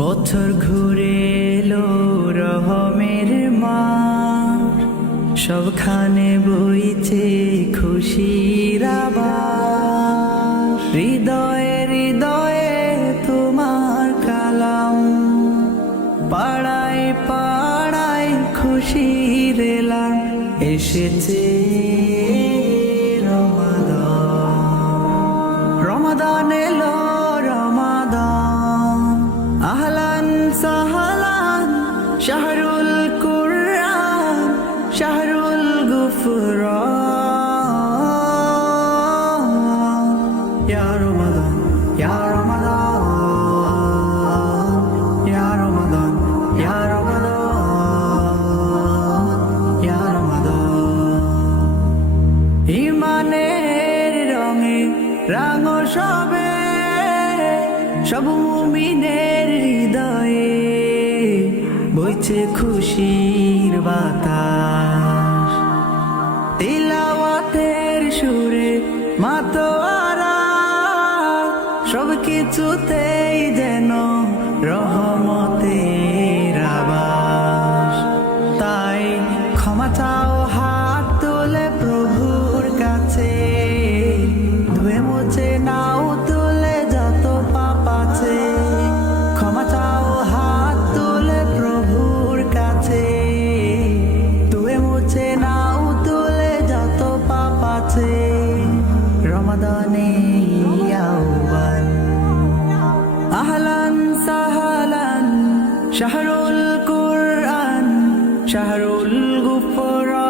বছর ঘুরে এলো রহমের মাস, সবখানে বইছে খুশির আবাস। হৃদয়ে হৃদয়ে তোমার কালাম, পাড়ায় পাড়ায় খুশির এলাম। এসেছে রমাদান এলো রমাদান, আহলান সাহলান শাহরুল কুরআন শাহরুল গুফরান। ইয়া রমাদান ইয়া রমাদান ইয়া রমাদান ইয়া রমাদান ইয়া রমাদান। ইমানের রঙে রাঙ সবে সব মুমিনের হৃদয়ে, বইছে খুশির বাতাস। তিলাওয়াতের সুরে মাতোয়ারা, সব কিছুতেই যেন রহমতের আবাস। তাই ক্ষমা চাও হাত তুলে প্রভুর কাছে, ধুয়ে মুছে নাও তুলে যত পাপ আছে। ক্ষমা চাও হাত তুলে প্রভুর কাছে, ধুয়ে মুছে নাও তুলে যত পাপ আছে। রমাদানে আহ্বান, আহলান সাহলান শাহরুল কুরআন শাহরুল গুফরান।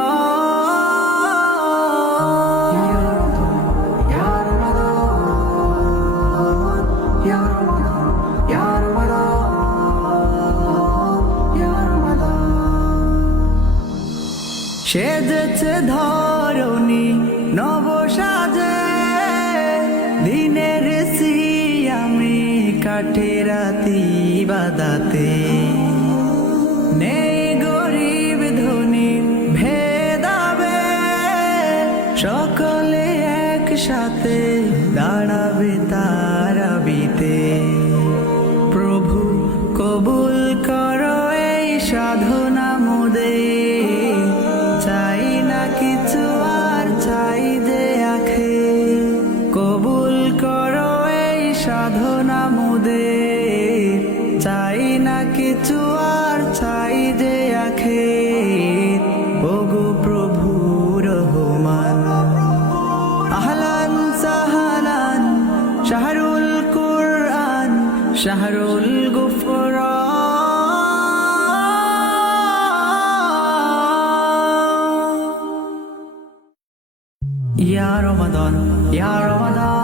ইয়া রমাদান ইয়া রমাদান ইয়া রমাদান ইয়া রমাদান। সেজেছে ধরণী নব সাজে, দিনের সিয়ামে কাটে রাতি বাদাতে। নেই গরিব ধনী ভেদাবে, সকলে একসাথে দাঁড়াবে তারাবিতে। প্রভু কবুল করো এই সাধনা মোদের, চাই না কিছু আর চাই যে আখে। কবুল করো এই সাধনা মোদের, চাই না কিছু আর চাই যে আখে। ওগো প্রভু রহমান, আহলান সাহলান শাহরুল কুরআন শাহরুল গুফরান। ইয়া রমাদান ইয়া রমাদান